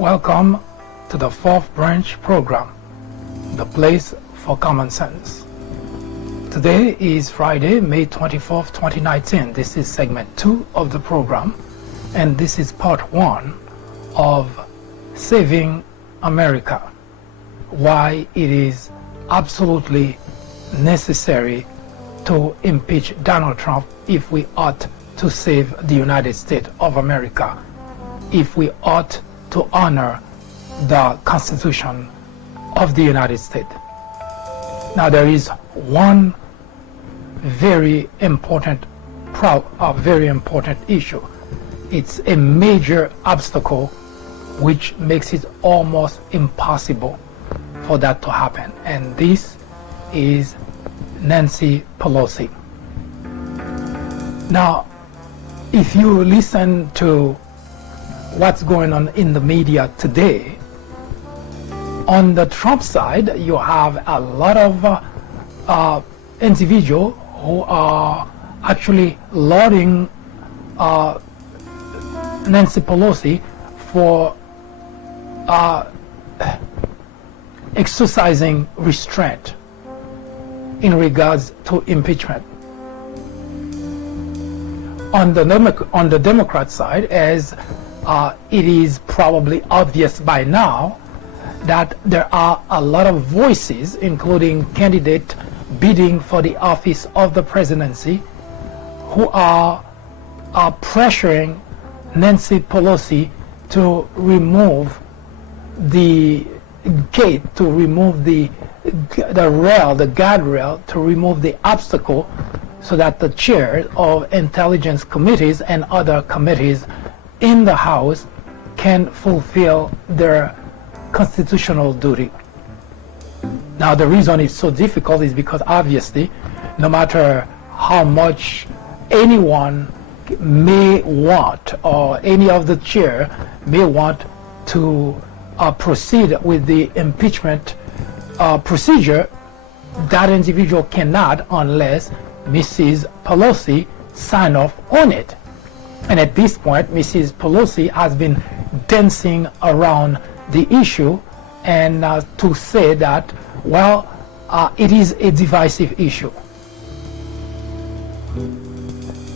Welcome to the Fourth Branch program, the place for common sense. Today is Friday, May 24th, 2019. This is segment 2 of the program, and this is part 1 of Saving America, why it is absolutely necessary to impeach Donald Trump if we ought to save the United States of America, if we ought to honor the Constitution of the United States. Now there is one very important issue. It's a major obstacle which makes it almost impossible for that to happen, and this is Nancy Pelosi. Now, if you listen to what's going on in the media today, on the Trump side, you have a lot of individuals who are actually lauding Nancy Pelosi for exercising restraint in regards to impeachment. On the Democrat side, as it is probably obvious by now that there are a lot of voices, including candidates bidding for the office of the presidency, who are pressuring Nancy Pelosi to remove the gate, to remove the guardrail, to remove the obstacle, so that the chairs of intelligence committees and other committees in the House can fulfill their constitutional duty. Now, the reason it's so difficult is because obviously, no matter how much anyone may want, or any of the chair may want to proceed with the impeachment procedure, that individual cannot unless Mrs. Pelosi sign off on it. And at this point, Mrs. Pelosi has been dancing around the issue and to say that, well, it is a divisive issue.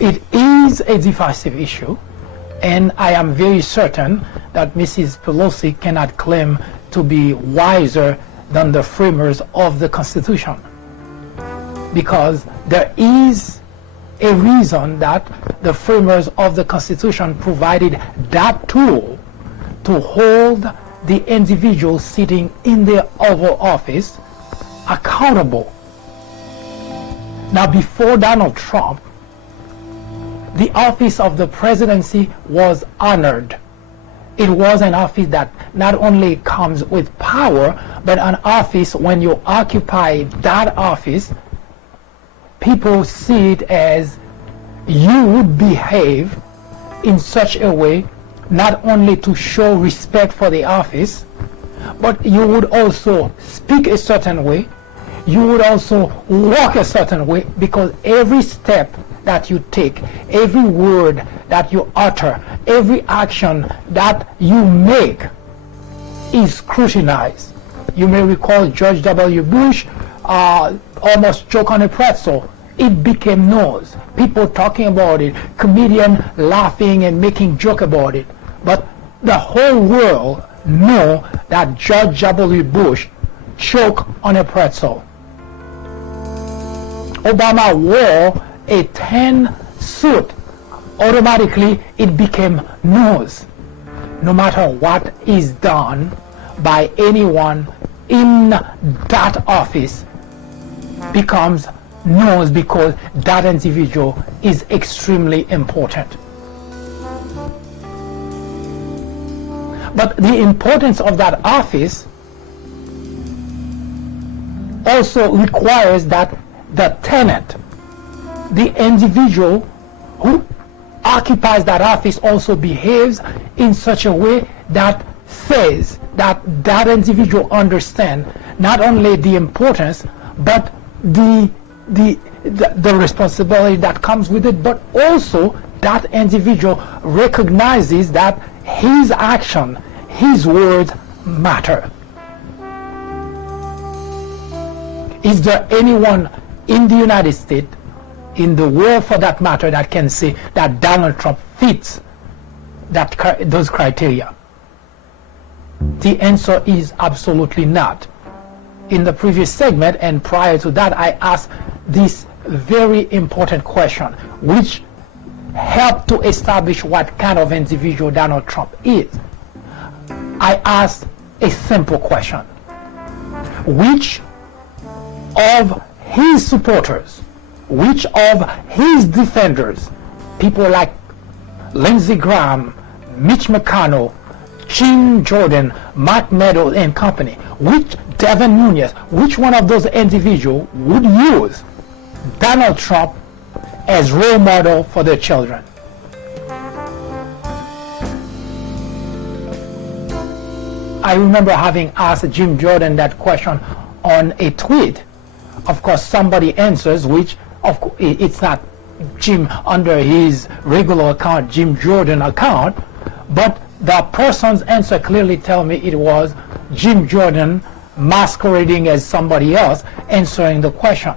It is a divisive issue, And I am very certain that Mrs. Pelosi cannot claim to be wiser than the framers of the Constitution, because there is a reason that the framers of the Constitution provided that tool to hold the individual sitting in the Oval Office accountable. Now, before Donald Trump, the office of the presidency was honored. It was an office that not only comes with power, but an office, when you occupy that office, people see it as you would behave in such a way not only to show respect for the office, but you would also speak a certain way, you would also walk a certain way, because every step that you take, every word that you utter, every action that you make is scrutinized. You may recall George W. Bush almost choked on a pretzel. It became news. People talking about it, comedians laughing and making joke about it. But the whole world know that George W. Bush choked on a pretzel. Obama wore a tan suit. Automatically it became news. No matter what is done by anyone in that office becomes news, because that individual is extremely important. But the importance of that office also requires that the tenant, the individual who occupies that office, also behaves in such a way that says that that individual understands not only the importance, but the responsibility that comes with it, but also that individual recognizes that his action, his words matter. Is there anyone in the United States, in the world for that matter, that can say that Donald Trump fits those criteria? The answer is absolutely not. In the previous segment and prior to that, I asked this very important question, which helped to establish what kind of individual Donald Trump is. I asked a simple question: which of his supporters, which of his defenders, people like Lindsey Graham, Mitch McConnell, Jim Jordan, Mark Meadows and company, which Devin Nunes, which one of those individuals would use Donald Trump as role model for their children? I remember having asked Jim Jordan that question on a tweet. Of course, somebody answers, which of course it's not Jim under his regular account, Jim Jordan account, but the person's answer clearly tell me it was Jim Jordan masquerading as somebody else answering the question.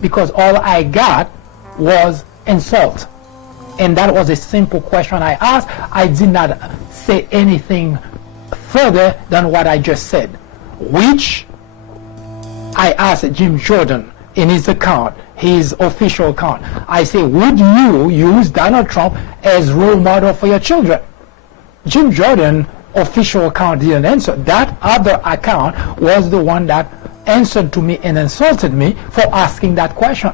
Because all I got was insult. And that was a simple question I asked. I did not say anything further than what I just said, which I asked Jim Jordan in his account, his official account. I say, would you use Donald Trump as role model for your children? Jim Jordan official account didn't answer. That other account was the one that answered to me and insulted me for asking that question.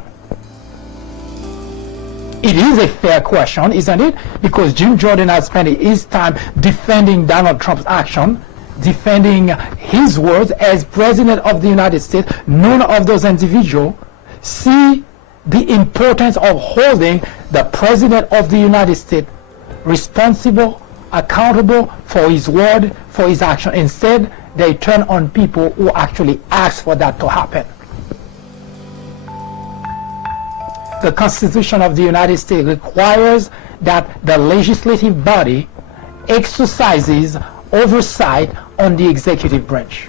It is a fair question, isn't it? Because Jim Jordan has spent his time defending Donald Trump's action, defending his words as President of the United States. None of those individuals see the importance of holding the President of the United States responsible, accountable for his word, for his action. Instead, they turn on people who actually ask for that to happen. The Constitution of the United States requires that the legislative body exercises oversight on the executive branch.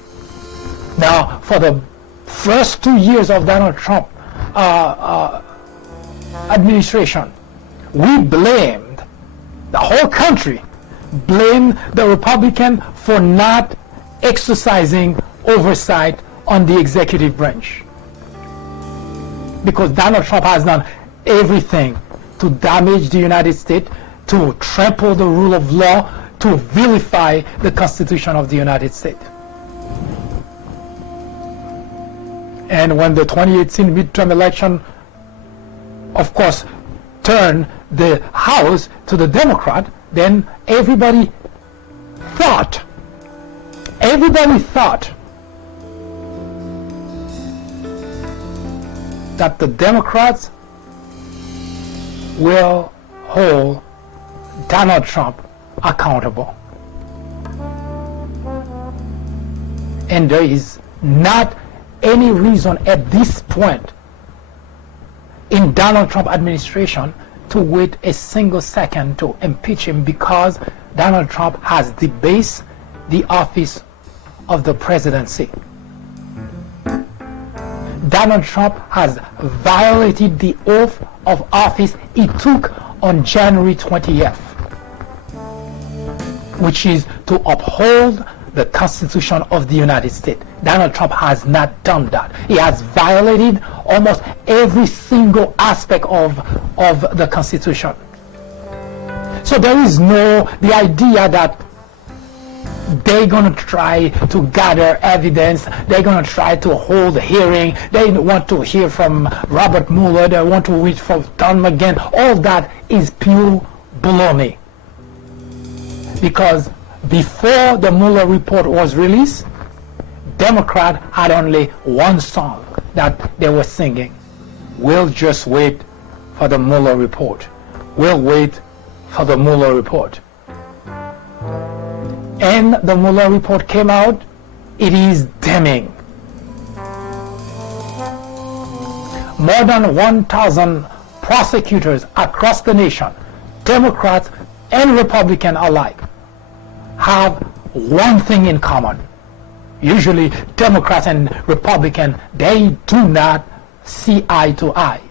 Now, for the first 2 years of Donald Trump administration, we blamed, the whole country blamed the Republican for not exercising oversight on the executive branch. Because Donald Trump has done everything to damage the United States, to trample the rule of law, to vilify the Constitution of the United States. And when the 2018 midterm election, of course, turned the House to the Democrat, then everybody thought that the Democrats will hold Donald Trump accountable. And there is not any reason at this point in Donald Trump administration to wait a single second to impeach him, because Donald Trump has debased the office of the presidency. Donald Trump has violated the oath of office he took on January 20th, which is to uphold the Constitution of the United States. Donald Trump has not done that. He has violated almost every single aspect of the Constitution. So there is the idea that they're going to try to gather evidence, they're going to try to hold a hearing, they want to hear from Robert Mueller, they want to hear from Don McGahn. All that is pure baloney. Because before the Mueller report was released, Democrats had only one song that they were singing: "We'll just wait for the Mueller report. We'll wait for the Mueller report." And the Mueller report came out. It is damning. More than 1,000 prosecutors across the nation, Democrats and Republicans alike, have one thing in common. Usually Democrats and Republicans, they do not see eye to eye.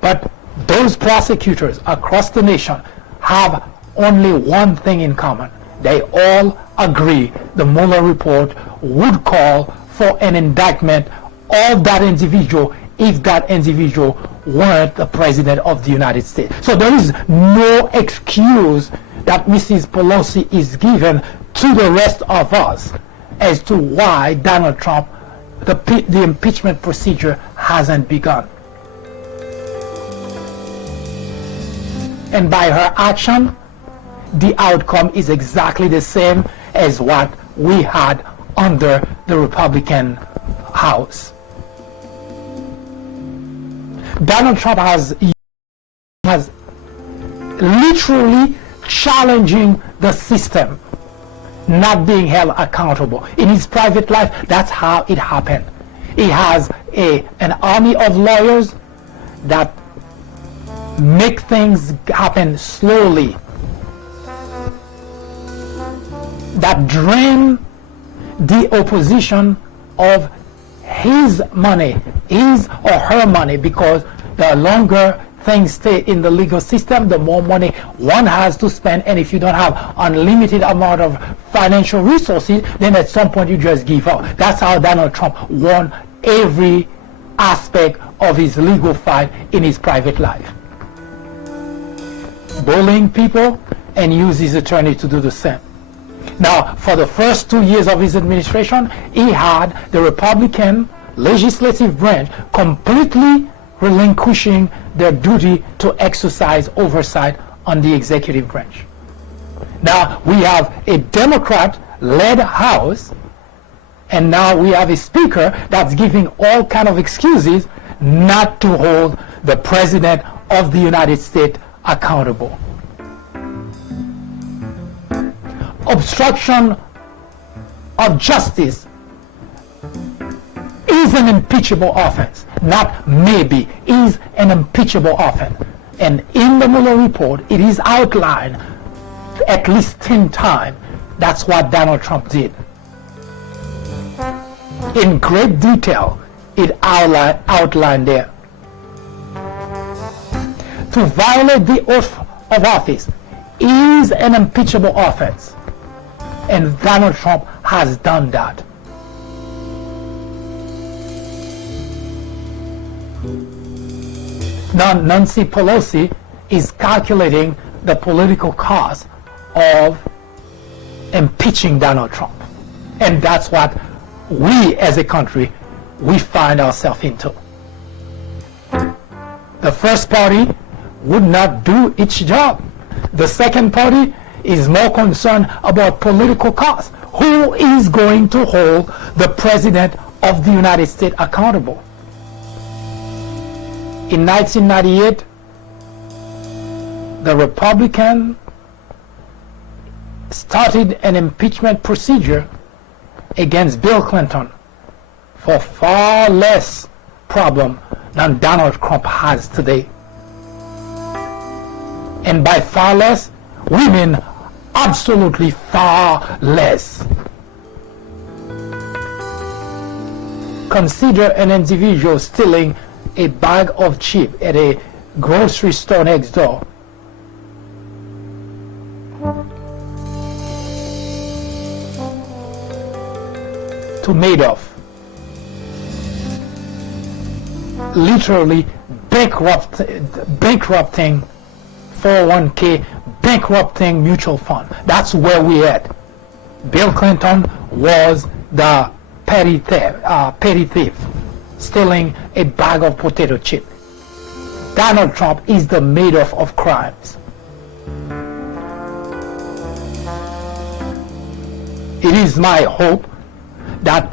But those prosecutors across the nation have only one thing in common. They all agree the Mueller report would call for an indictment of that individual if that individual weren't the President of the United States. So there is no excuse that Mrs. Pelosi is given to the rest of us as to why Donald Trump, the impeachment procedure hasn't begun. And by her action, the outcome is exactly the same as what we had under the Republican House. Donald Trump has literally challenging the system, not being held accountable. In his private life, that's how it happened. He has an army of lawyers that make things happen slowly, that drain the opposition of his money, his or her money, because the longer things stay in the legal system, the more money one has to spend. And if you don't have unlimited amount of financial resources, then at some point you just give up. That's how Donald Trump won every aspect of his legal fight in his private life. Bullying people and use his attorney to do the same. Now, for the first 2 years of his administration, he had the Republican legislative branch completely relinquishing their duty to exercise oversight on the executive branch. Now we have a Democrat-led House, and now we have a Speaker that's giving all kind of excuses not to hold the President of the United States accountable. Obstruction of justice is an impeachable offense, not maybe, is an impeachable offense. And in the Mueller report, it is outlined at least 10 times. That's what Donald Trump did. In great detail, it outlined there. to violate the oath of office is an impeachable offense. And Donald Trump has done that. Now, Nancy Pelosi is calculating the political cost of impeaching Donald Trump. And that's what we as a country, we find ourselves into. The first party would not do its job. The second party is more concerned about political costs. Who is going to hold the President of the United States accountable? In 1998, the Republican started an impeachment procedure against Bill Clinton for far less problem than Donald Trump has today. And by far less, we mean absolutely far less. Consider an individual stealing a bag of chips at a grocery store next door. To Madoff, literally bankrupting 401k, bankrupting mutual fund. That's where we at. Bill Clinton was the petty thief, stealing a bag of potato chip. Donald Trump is the Madoff of crimes. It is my hope that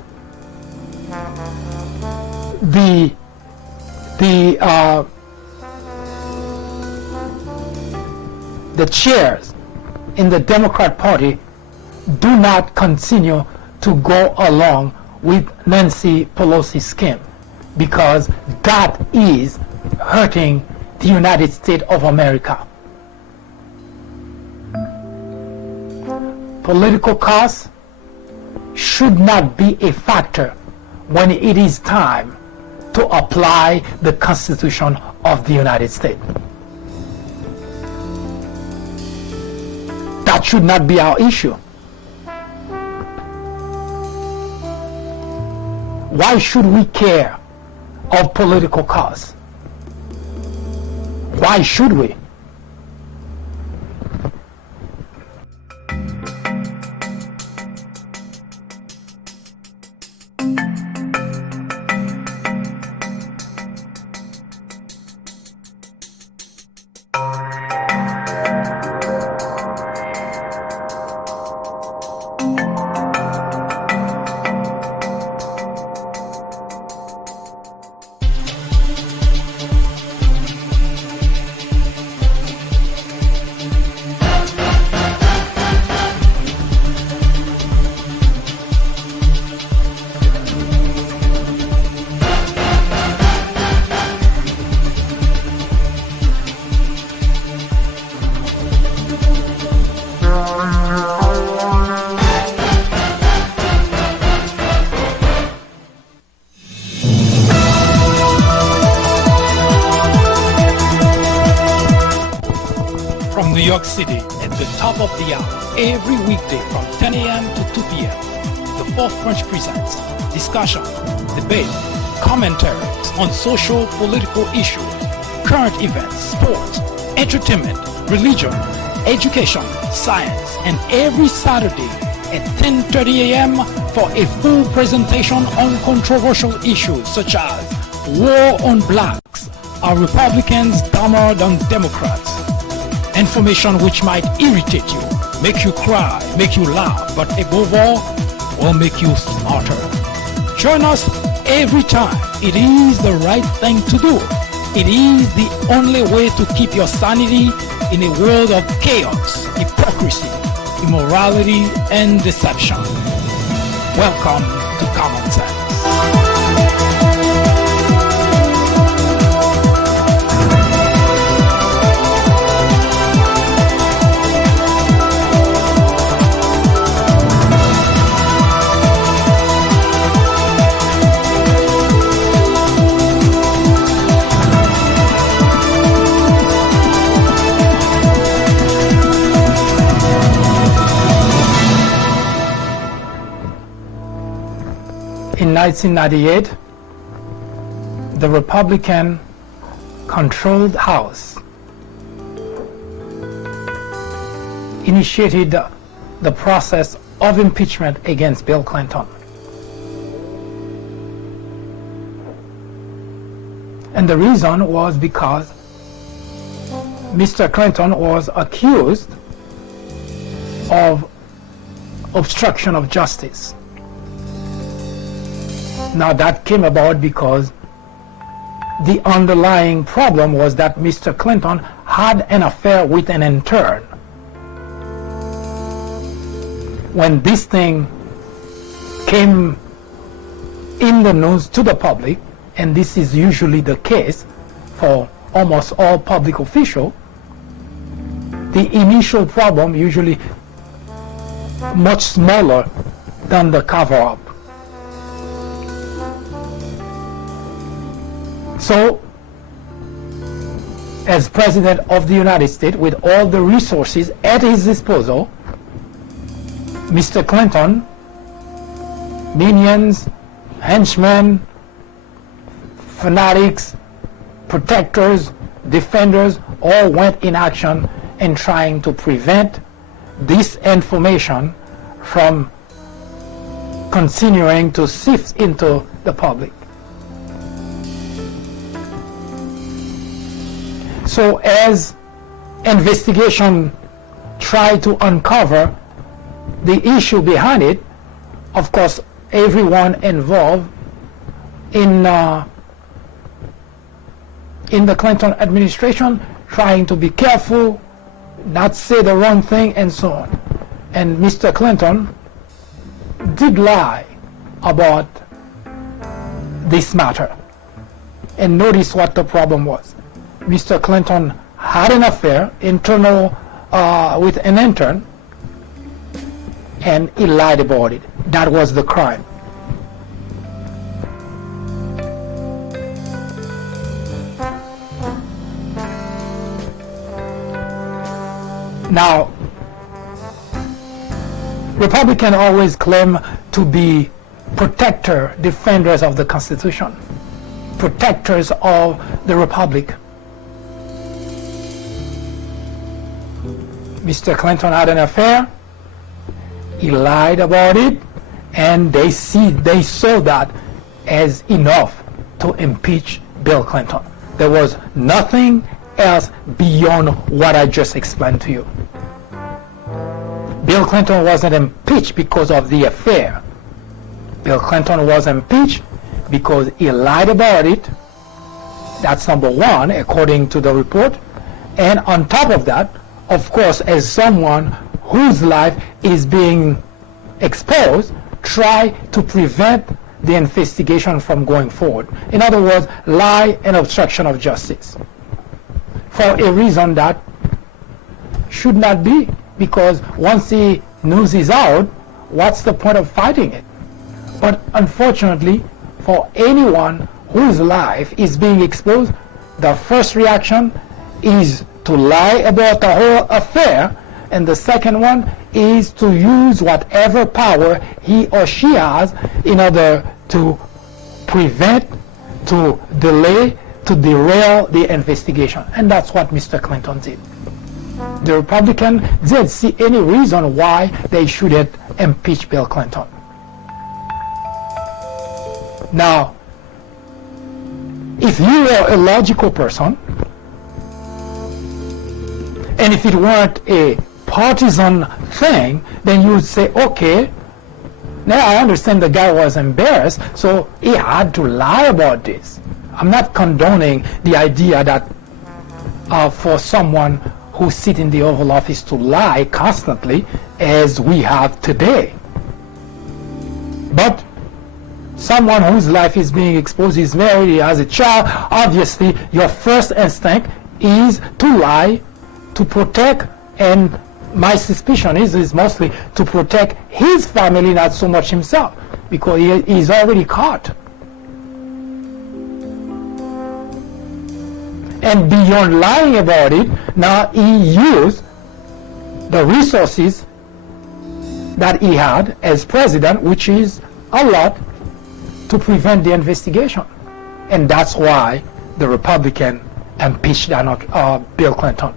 the chairs in the Democrat Party do not continue to go along with Nancy Pelosi's scheme, because that is hurting the United States of America. Political costs should not be a factor when it is time to apply the Constitution of the United States. That should not be our issue. Why should we care of political costs? Why should we? From New York City at the top of the hour, every weekday from 10 a.m. to 2 p.m. The Fourth French presents discussion, debate, commentaries on social, political issues, current events, sports, entertainment, religion, education, science, and every Saturday at 10:30 a.m. for a full presentation on controversial issues such as war on blacks, are Republicans dumber than Democrats? Information which might irritate you, make you cry, make you laugh, but above all, will make you smarter. Join us every time. It is the right thing to do. It is the only way to keep your sanity in a world of chaos, hypocrisy, immorality, and deception. Welcome to Common Sense. In 1998, the Republican-controlled House initiated the process of impeachment against Bill Clinton. And the reason was because Mr. Clinton was accused of obstruction of justice. Now that came about because the underlying problem was that Mr. Clinton had an affair with an intern. When this thing came in the news to the public, and this is usually the case for almost all public officials, the initial problem usually much smaller than the cover-up. So, as President of the United States, with all the resources at his disposal, Mr. Clinton, minions, henchmen, fanatics, protectors, defenders, all went in action in trying to prevent this information from continuing to sift into the public. So as investigation tried to uncover the issue behind it, of course, everyone involved in the Clinton administration trying to be careful, not say the wrong thing, and so on. And Mr. Clinton did lie about this matter. And notice what the problem was. Mr. Clinton had an affair internal with an intern, and he lied about it. That was the crime. Now, Republicans always claim to be defenders of the Constitution, protectors of the Republic. Mr. Clinton had an affair, he lied about it, and they saw that as enough to impeach Bill Clinton. There was nothing else beyond what I just explained to you. Bill Clinton wasn't impeached because of the affair. Bill Clinton was impeached because he lied about it. That's number one, according to the report. And on top of that, of course, as someone whose life is being exposed, try to prevent the investigation from going forward. In other words, lie and obstruction of justice. For a reason that should not be, because once the news is out, what's the point of fighting it? But unfortunately, for anyone whose life is being exposed, the first reaction is to lie about the whole affair, and the second one is to use whatever power he or she has in order to prevent, to delay, to derail the investigation. And that's what Mr. Clinton did. The Republicans didn't see any reason why they shouldn't impeach Bill Clinton. Now, if you were a logical person, and if it weren't a partisan thing, then you would say, okay, now I understand the guy was embarrassed, so he had to lie about this. I'm not condoning the idea that for someone who sits in the Oval Office to lie constantly, as we have today. But someone whose life is being exposed, is married, he has a child, obviously your first instinct is to lie, to protect, and my suspicion is mostly to protect his family, not so much himself, because he's already caught. And beyond lying about it, now he used the resources that he had as president, which is a lot, to prevent the investigation. And that's why the Republican impeached Bill Clinton.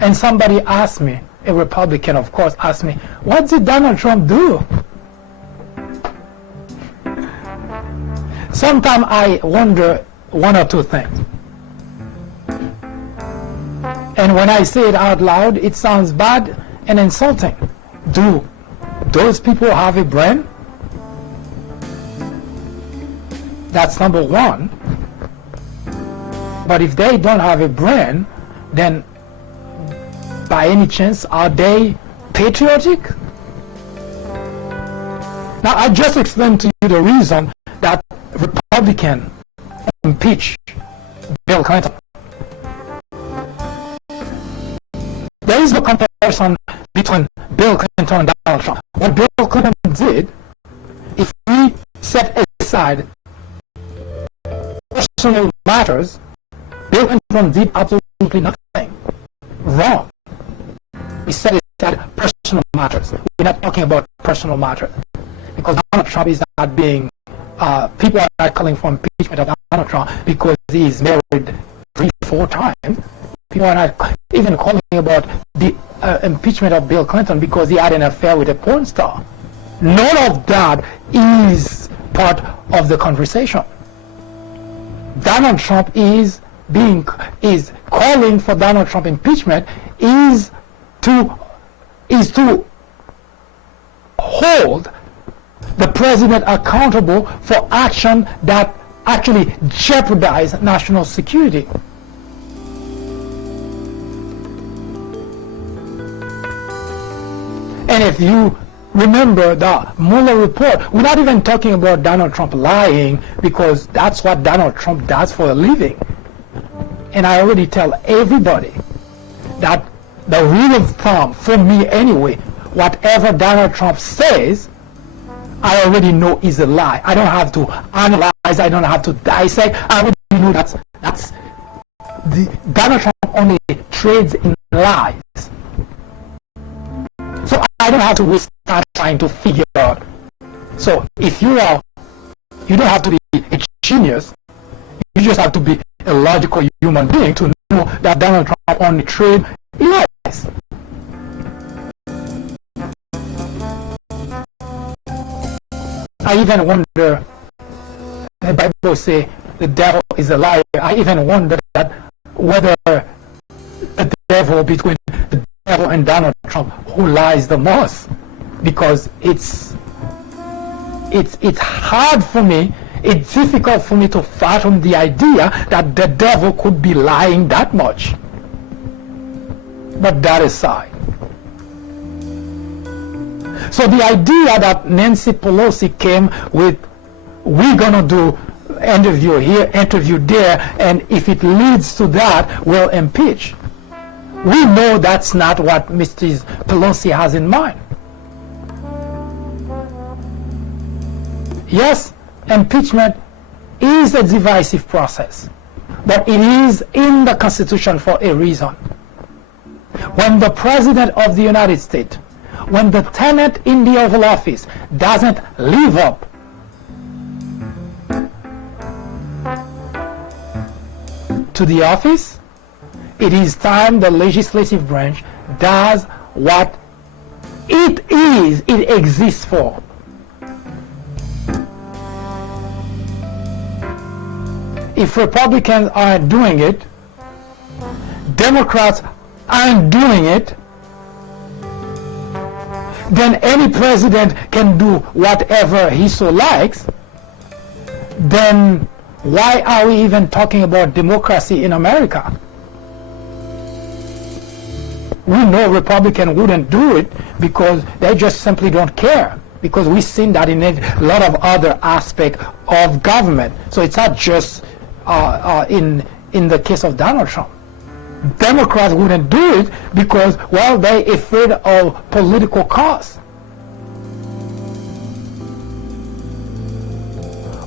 And somebody asked me, a Republican of course, asked me, what did Donald Trump do? Sometimes I wonder one or two things. And when I say it out loud, it sounds bad and insulting. Do those people have a brain? That's number one. But if they don't have a brain, then by any chance, are they patriotic? Now, I just explained to you the reason that Republicans impeached Bill Clinton. There is no comparison between Bill Clinton and Donald Trump. What Bill Clinton did, if we set aside personal matters, Bill Clinton did absolutely nothing wrong. We set aside personal matters. We're not talking about personal matters. Because Donald Trump is not being, people are not calling for impeachment of Donald Trump because he is married 3-4 times. People are not even calling about the impeachment of Bill Clinton because he had an affair with a porn star. None of that is part of the conversation. Donald Trump is calling for Donald Trump impeachment is to hold the president accountable for action that actually jeopardize national security. And if you remember the Mueller report, we're not even talking about Donald Trump lying because that's what Donald Trump does for a living. And I already tell everybody that the rule of thumb, for me anyway, whatever Donald Trump says, I already know is a lie. I don't have to analyze, I don't have to dissect. I already know that's Donald Trump only trades in lies. So I don't have to waste time trying to figure out. So if you don't have to be a genius, you just have to be a logical human being to know that Donald Trump only trades in lies. I even wonder, the Bible says the devil is a liar. I even wonder that whether the devil, between the devil and Donald Trump, who lies the most, because it's hard for me, it's difficult for me to fathom the idea that the devil could be lying that much. But that aside, so the idea that Nancy Pelosi came with, we're gonna do interview here, interview there, and if it leads to that, we'll impeach. We know that's not what Mrs. Pelosi has in mind. Yes, impeachment is a divisive process, but it is in the Constitution for a reason. When the President of the United States, when the tenant in the Oval Office doesn't live up to the office, it is time the legislative branch does what it exists for. If Republicans aren't doing it, Democrats aren't doing it, then any president can do whatever he so likes, then why are we even talking about democracy in America? We know Republicans wouldn't do it because they just simply don't care, because we've seen that in a lot of other aspects of government. So it's not just in the case of Donald Trump. Democrats wouldn't do it because, well, they're afraid of political costs.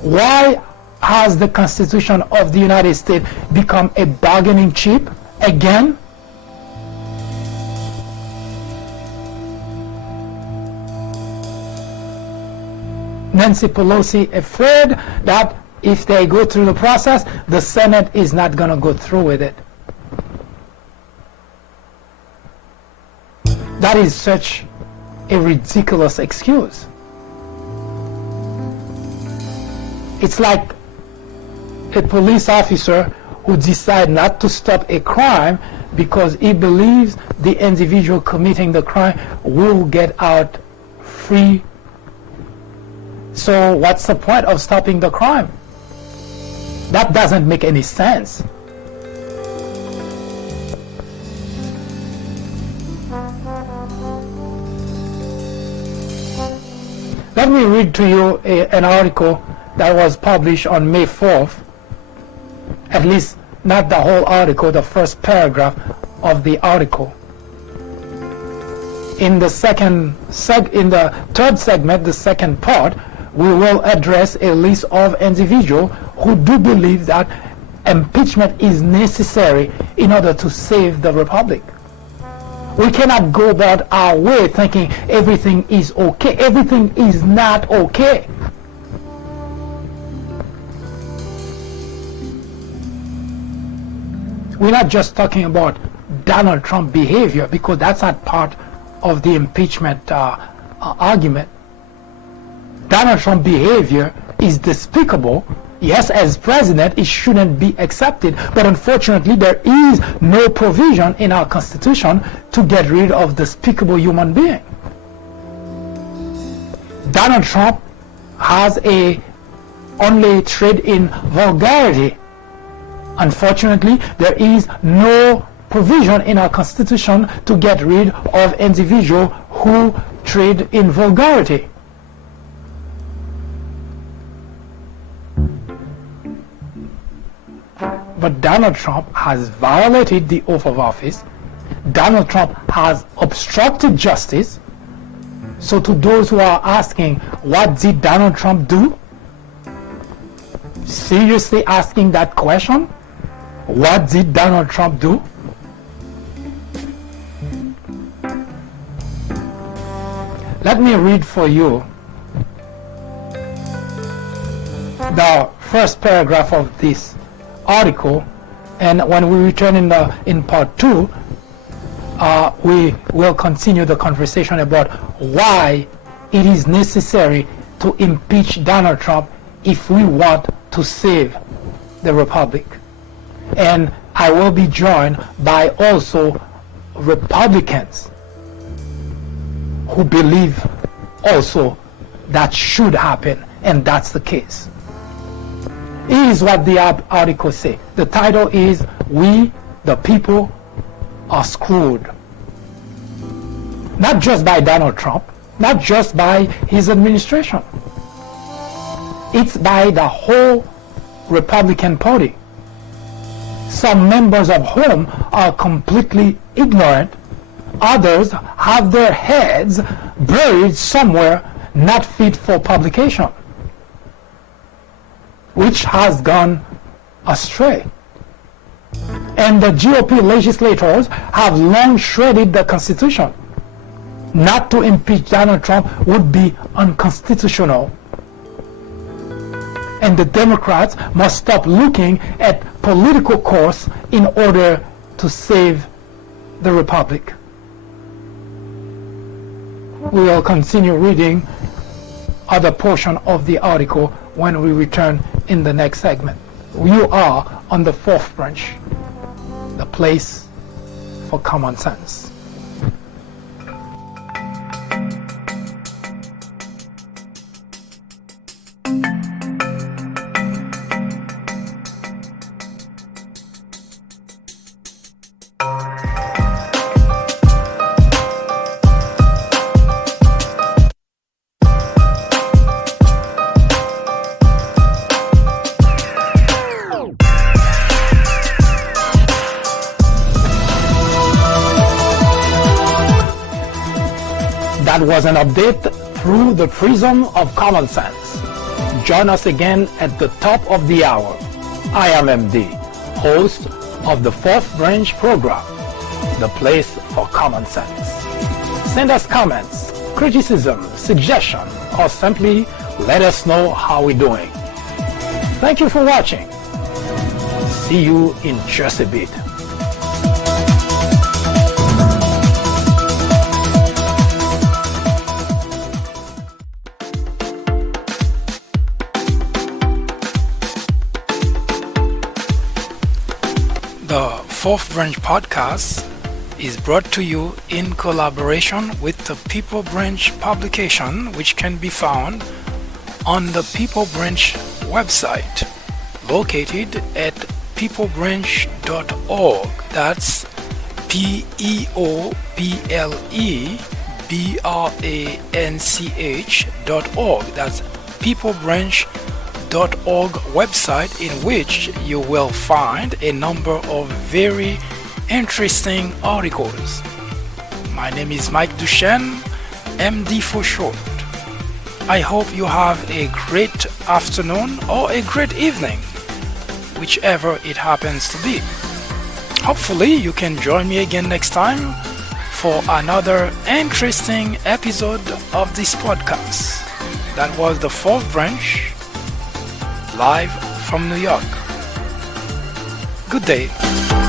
Why has the Constitution of the United States become a bargaining chip again? Nancy Pelosi afraid that if they go through the process, the Senate is not going to go through with it. That is such a ridiculous excuse. It's like a police officer who decides not to stop a crime because he believes the individual committing the crime will get out free. So what's the point of stopping the crime? That doesn't make any sense. Let me read to you an article that was published on May 4th. At least not the whole article, the first paragraph of the article. In the third segment, the second part, we will address a list of individuals who do believe that impeachment is necessary in order to save the republic. We cannot go about our way thinking everything is okay. Everything is not okay. We're not just talking about Donald Trump behavior, because that's not part of the impeachment argument. Donald Trump behavior is despicable. Yes, as president, it shouldn't be accepted, but unfortunately there is no provision in our Constitution to get rid of despicable human being. Donald Trump has only trade in vulgarity. Unfortunately, there is no provision in our Constitution to get rid of individuals who trade in vulgarity. But Donald Trump has violated the oath of office. Donald Trump has obstructed justice. So to those who are asking, what did Donald Trump do? Seriously asking that question? What did Donald Trump do? Let me read for you the first paragraph of this article, and when we return in part 2, we will continue the conversation about why it is necessary to impeach Donald Trump if we want to save the republic. And I will be joined by also Republicans who believe also that should happen, and that's the case. Here is what the article says. The title is, "We, the People, Are Screwed." Not just by Donald Trump, not just by his administration. It's by the whole Republican Party. Some members of whom are completely ignorant. Others have their heads buried somewhere not fit for publication, which has gone astray. And the GOP legislators have long shredded the Constitution. Not to impeach Donald Trump would be unconstitutional. And the Democrats must stop looking at political course in order to save the republic. We will continue reading other portion of the article when we return in the next segment. You are on the fourth branch, the place for common sense. That was an update through the prism of common sense. Join us again at the top of the hour. I am MD, host of the Fourth Branch program, the place for common sense. Send us comments, criticism, suggestion, or simply Let us know how we're doing. Thank you for watching. See you in just a bit. The Fourth Branch Podcast is brought to you in collaboration with the People Branch publication, which can be found on the People Branch website, located at peoplebranch.org. That's peoplebranch.org. That's peoplebranch.org website, in which you will find a number of very interesting articles. My name is Mike Duchesne, MD for short. I hope you have a great afternoon or a great evening, whichever it happens to be. Hopefully you can join me again next time for another interesting episode of this podcast. That was the Fourth Branch, live from New York. Good day.